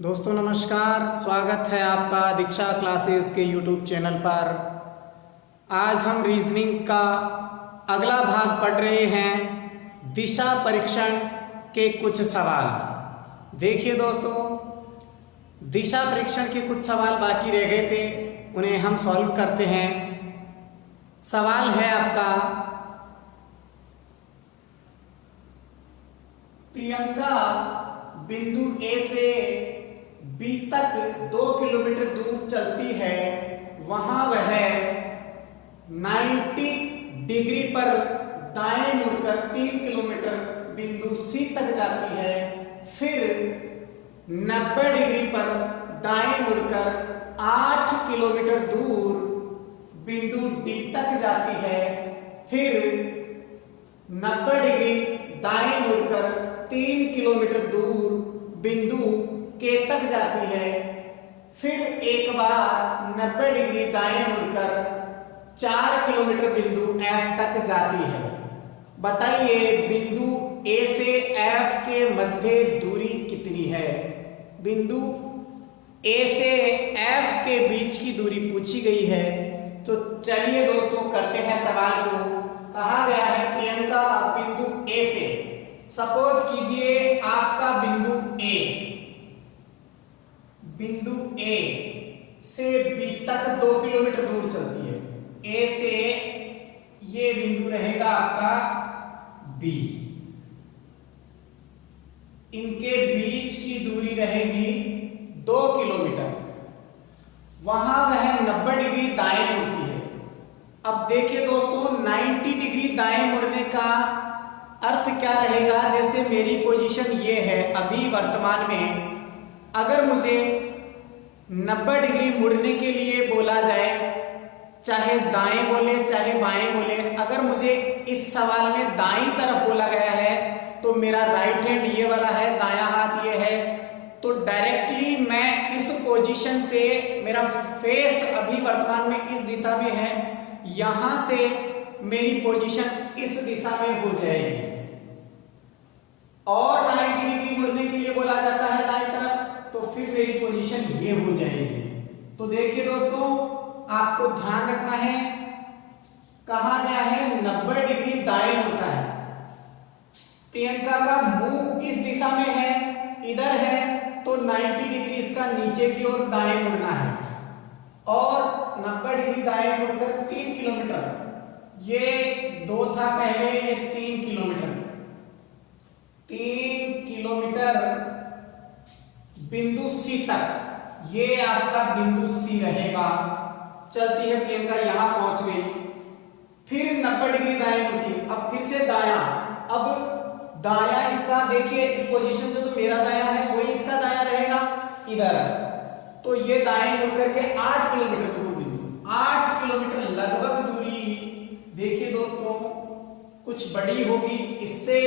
दोस्तों नमस्कार, स्वागत है आपका दीक्षा क्लासेस के यूट्यूब चैनल पर। आज हम रीजनिंग का अगला भाग पढ़ रहे हैं, दिशा परीक्षण के कुछ सवाल। देखिए दोस्तों, दिशा परीक्षण के कुछ सवाल बाकी रह गए थे, उन्हें हम सॉल्व करते हैं। सवाल है आपका, प्रियंका बिंदु ए से बी तक 2 किलोमीटर दूर चलती है, वहां वह 90 डिग्री पर दाएं मुड़कर 3 किलोमीटर बिंदु सी तक जाती है, फिर 90 डिग्री पर दाएं मुड़कर 8 किलोमीटर दूर बिंदु डी तक जाती है, फिर 90 डिग्री दाएं मुड़कर 3 किलोमीटर दूर बिंदु के तक जाती है, फिर एक बार 90 डिग्री दाएं मुड़कर 4 किलोमीटर बिंदु एफ तक जाती है। बताइए बिंदु ए से एफ के मध्य दूरी कितनी है। बिंदु ए से एफ के बीच की दूरी पूछी गई है, तो चलिए दोस्तों करते हैं सवाल को। कहा गया है प्रियंका बिंदु ए से, सपोज कीजिए आपका बिंदु ए से बी तक 2 किलोमीटर दूर चलती है। ए से ये बिंदु रहेगा आपका बी, इनके बीच की दूरी रहेगी 2 किलोमीटर। वहां वह 90 डिग्री दाएं मुड़ती है। अब देखिए दोस्तों, 90 डिग्री दाएं मुड़ने का अर्थ क्या रहेगा। जैसे मेरी पोजीशन ये है अभी वर्तमान में, अगर मुझे 90 डिग्री मुड़ने के लिए बोला जाए, चाहे दाएं बोले चाहे बाएं बोले, अगर मुझे इस सवाल में दाईं तरफ बोला गया है तो मेरा राइट हैंड ये वाला है, दायां हाथ ये है, तो डायरेक्टली मैं इस पोजीशन से, मेरा फेस अभी वर्तमान में इस दिशा में है, यहां से मेरी पोजीशन इस दिशा में हो जाएगी। और 90 डिग्री मुड़ने के लिए बोला जाता है दाईं तरफ, तो फिर मेरी पोजीशन ये हो जाएगी। तो देखिए दोस्तों, आपको ध्यान रखना है, कहा गया है 90 डिग्री दाएं मुड़ता है। प्रियंका का मुंह इस दिशा में है, इधर है, तो 90 डिग्री इसका नीचे की ओर दाएं मुड़ना है। और 90 डिग्री दाएं मुड़कर 3 किलोमीटर, ये 2 था पहले, ये 3 किलोमीटर, 3 किलोमीटर बिंदु सी तक, ये आपका बिंदु सी रहेगा। चलती है प्रियंका, यहां पहुंच गई, फिर 90 डिग्री दाएं मुड़ती है। अब फिर से दायां, अब दायां इसका देखिए, इस पोजीशन से तो मेरा दायां है, वही इसका दायां रहेगा इधर, तो ये दाएं मुड़ करके 8 किलोमीटर दूर बिंदु, 8 किलोमीटर लगभग दूरी। देखिए दोस्तों, कुछ बड़ी होगी, इससे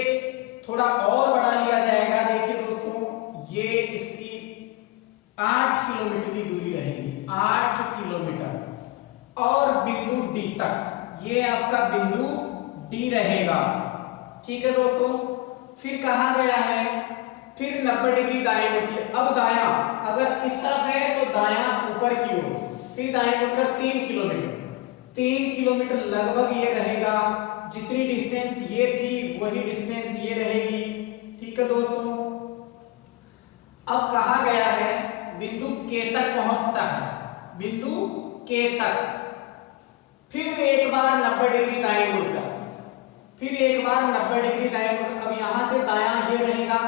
थोड़ा और बढ़ा लिया जाएगा। देखिए दोस्तों, ये इसकी 8 किलोमीटर की दूरी रहेगी, 8 किलोमीटर। और बिंदु डी तक, ये आपका बिंदु डी रहेगा। ठीक है दोस्तों, फिर कहा गया है, फिर 90 डिग्री दाएं मुड़ती है। अब दायां, अगर इस तरफ है तो दायां ऊपर की ओर, फिर दाएं मुड़कर 3 किलोमीटर, 3 किलोमीटर लगभग ये रहेगा। जितनी डिस्टेंस ये थी वही डिस्टेंस ये रहेगी। ठीक है दोस्तों, अब कहा गया है बिंदु के तक पहुंचता है, बिंदु के तक, फिर एक बार 90 डिग्री दाएं मुड़कर, फिर एक बार 90 डिग्री दाएं मुड़कर, अब यहां से दायां ये रहेगा,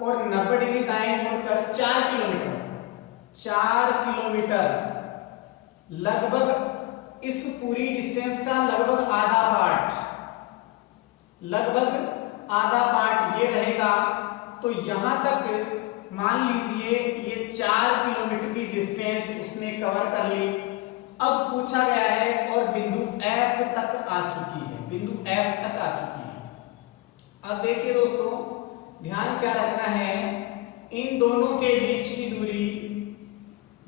और 90 डिग्री दाएं मुड़कर 4 किलोमीटर, 4 किलोमीटर लगभग इस पूरी डिस्टेंस का लगभग आधा पार्ट, लगभग आधा पार्ट ये रहेगा। तो यहां तक मान लीजिए ये 4 किलोमीटर की डिस्टेंस उसने कवर कर ली। अब पूछा गया है और बिंदु एफ तक आ चुकी है, बिंदु एफ तक आ चुकी है। अब देखिए दोस्तों, ध्यान क्या रखना है, इन दोनों के बीच की दूरी,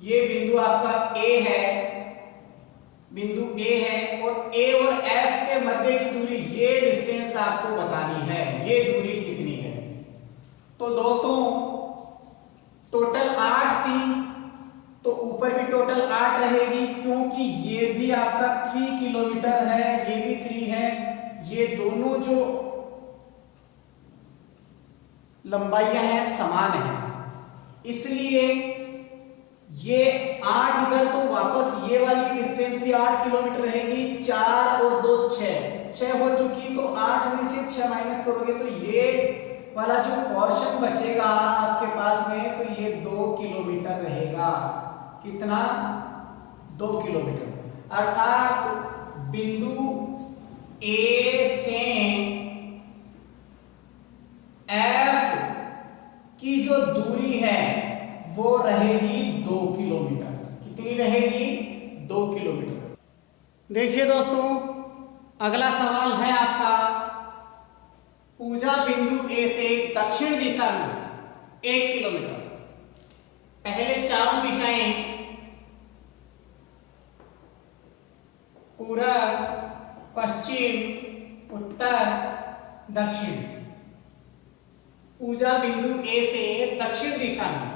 ये बिंदु आपका ए है, बिंदु ए है, और ए और एफ के मध्य की दूरी, ये डिस्टेंस आपको बतानी है, ये दूरी कितनी है। तो दोस्तों टोटल 8 थी, तो ऊपर भी टोटल 8 रहेगी, क्योंकि ये भी आपका 3 किलोमीटर है, ये भी 3 है, ये दोनों जो लंबाइयां हैं समान है, इसलिए ये 8 इधर, तो वापस ये वाली डिस्टेंस भी 8 किलोमीटर रहेगी। 4 और 2 6 हो चुकी, तो 8 में से 6 माइनस करोगे तो ये वाला जो पोर्शन बचेगा आपके पास में, तो ये 2 किलोमीटर रहेगा। कितना? 2 किलोमीटर। अर्थात बिंदु ए से एफ की जो दूरी है वो रहेगी 2 किलोमीटर। कितनी रहेगी? 2 किलोमीटर। देखिए दोस्तों, अगला सवाल है आपका, पूजा बिंदु ए से दक्षिण दिशा में 1 किलोमीटर। पहले चारों दिशाएं पूरब, पश्चिम, उत्तर, दक्षिण। पूजा बिंदु ए से दक्षिण दिशा में,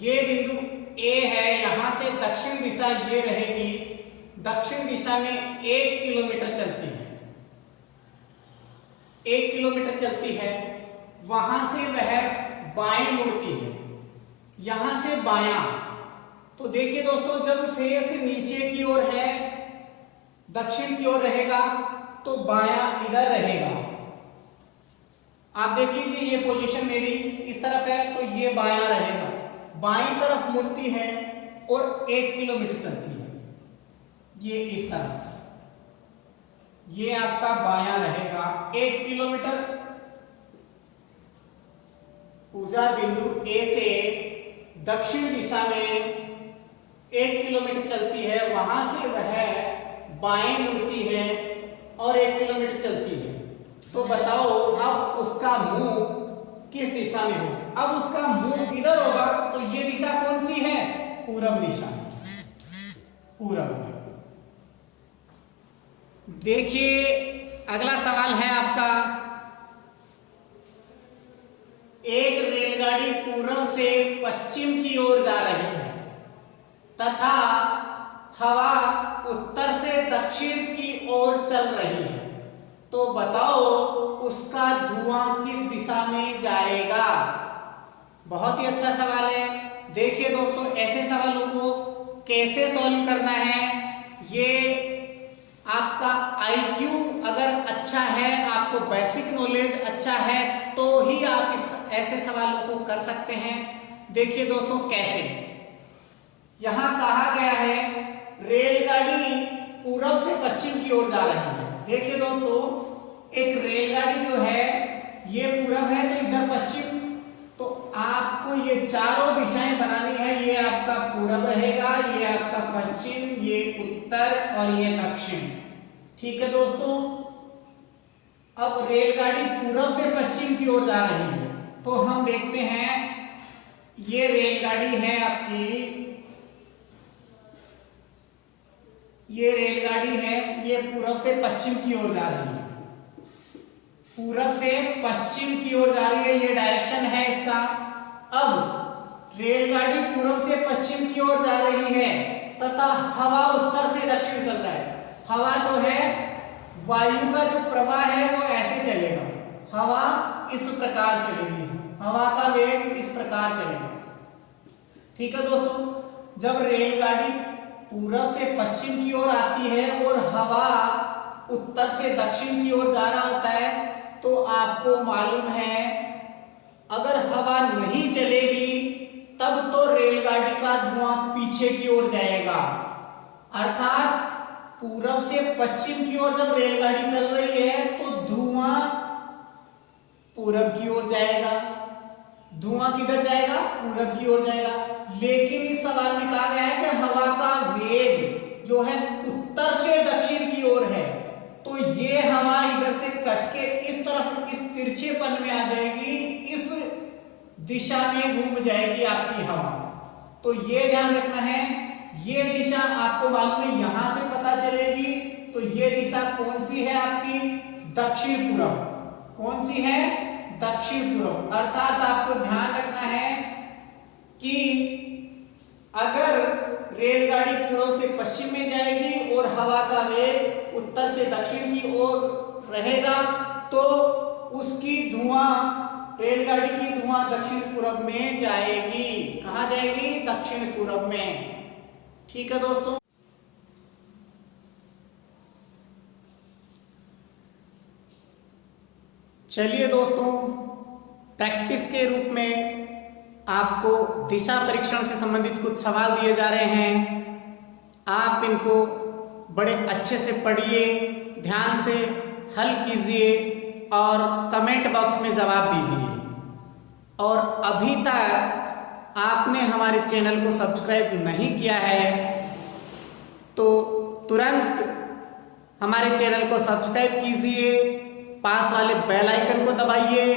ये बिंदु ए है, यहां से दक्षिण दिशा ये रहेगी। दक्षिण दिशा में 1 किलोमीटर चलती है, 1 किलोमीटर चलती है। वहां से वह बाएं मुड़ती है, यहां से बायां। तो देखिए दोस्तों, जब फेस नीचे की ओर है, दक्षिण की ओर रहेगा, तो बायां इधर रहेगा। आप देख लीजिए, ये पोजीशन मेरी इस तरफ है, तो ये बायां रहेगा। बाईं तरफ मुड़ती है और 1 किलोमीटर चलती है, ये इस तरफ, ये आपका बायां रहेगा 1 किलोमीटर। पूजा बिंदु ए से दक्षिण दिशा में 1 किलोमीटर चलती है, वहां से वह बाएं मुड़ती है और 1 किलोमीटर चलती है। तो बताओ अब उसका मुंह किस दिशा में हो? अब उसका मुंह इधर होगा, तो ये दिशा कौन सी है? पूरब दिशा, पूरब। देखिए अगला सवाल है आपका, एक रेलगाड़ी पूरब से पश्चिम की ओर जा रही है तथा हवा उत्तर से दक्षिण की ओर चल रही है, तो बताओ उसका धुआं किस दिशा में जाएगा? बहुत ही अच्छा सवाल है। देखिए दोस्तों, ऐसे सवालों को कैसे सॉल्व करना है, ये आपका IQ अगर अच्छा है, आपको बेसिक नॉलेज अच्छा है, तो ही आप इस ऐसे सवालों को कर सकते हैं। देखिए दोस्तों कैसे, यहां कहा गया है रेलगाड़ी पूरब से पश्चिम की ओर जा रही है। देखिए दोस्तों, एक रेलगाड़ी जो है ये पूरब है, तो इधर पश्चिम, तो आपको ये चारों दिशाएं बनानी है। ये आपका पूरब रहेगा, ये आपका पश्चिम, ये उत्तर और ये दक्षिण। ठीक है दोस्तों, अब रेलगाड़ी पूरब से पश्चिम की ओर जा रही है, तो हम देखते हैं, ये रेलगाड़ी है आपकी, ये रेलगाड़ी है, ये पूरब से पश्चिम की ओर जा रही है, पूरब से पश्चिम की ओर जा रही है, ये डायरेक्शन है इसका। अब रेलगाड़ी पूरब से पश्चिम की ओर जा रही है तथा हवा उत्तर से दक्षिण चल रहा है। हवा जो है, वायु का जो प्रवाह है वो ऐसे चलेगा, हवा इस प्रकार चलेगी, हवा का वेग इस प्रकार चलेगा। ठीक है दोस्तों, जब रेलगाड़ी पूरब से पश्चिम की ओर आती है और हवा उत्तर से दक्षिण की ओर जा रहा होता है, तो आपको मालूम है अगर हवा नहीं चलेगी तब तो रेलगाड़ी का धुआं पीछे की ओर जाएगा। अर्थात पूरब से पश्चिम की ओर जब रेलगाड़ी चल रही है तो धुआं पूरब की ओर जाएगा। धुआं किधर जाएगा? पूरब की ओर जाएगा। लेकिन इस सवाल में कहा गया है कि हवा का वेग जो है उत्तर से दक्षिण की ओर है, तो ये हवा इधर से कट के इस तरफ इस तिरछेपन में आ जाएगी, इस दिशा में घूम जाएगी आपकी हवा। तो ये ध्यान रखना है, ये दिशा आपको मालूम है यहां से पता चलेगी, तो ये दिशा कौन सी है आपकी? दक्षिण पूरब। कौन सी है? दक्षिण पूर्व। अर्थात आपको ध्यान रखना है कि अगर रेलगाड़ी पूर्व से पश्चिम में जाएगी और हवा का वेग उत्तर से दक्षिण की ओर रहेगा तो उसकी धुआं, रेलगाड़ी की धुआं दक्षिण पूर्व में जाएगी। कहां जाएगी? दक्षिण पूर्व में। ठीक है दोस्तों। चलिए दोस्तों, प्रैक्टिस के रूप में आपको दिशा परीक्षण से संबंधित कुछ सवाल दिए जा रहे हैं। आप इनको बड़े अच्छे से पढ़िए, ध्यान से हल कीजिए और कमेंट बॉक्स में जवाब दीजिए। और अभी तक आपने हमारे चैनल को सब्सक्राइब नहीं किया है तो तुरंत हमारे चैनल को सब्सक्राइब कीजिए, पास वाले बेल आइकन को दबाइए,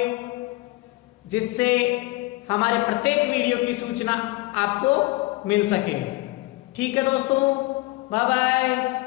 जिससे हमारे प्रत्येक वीडियो की सूचना आपको मिल सके। ठीक है दोस्तों, बाय बाय।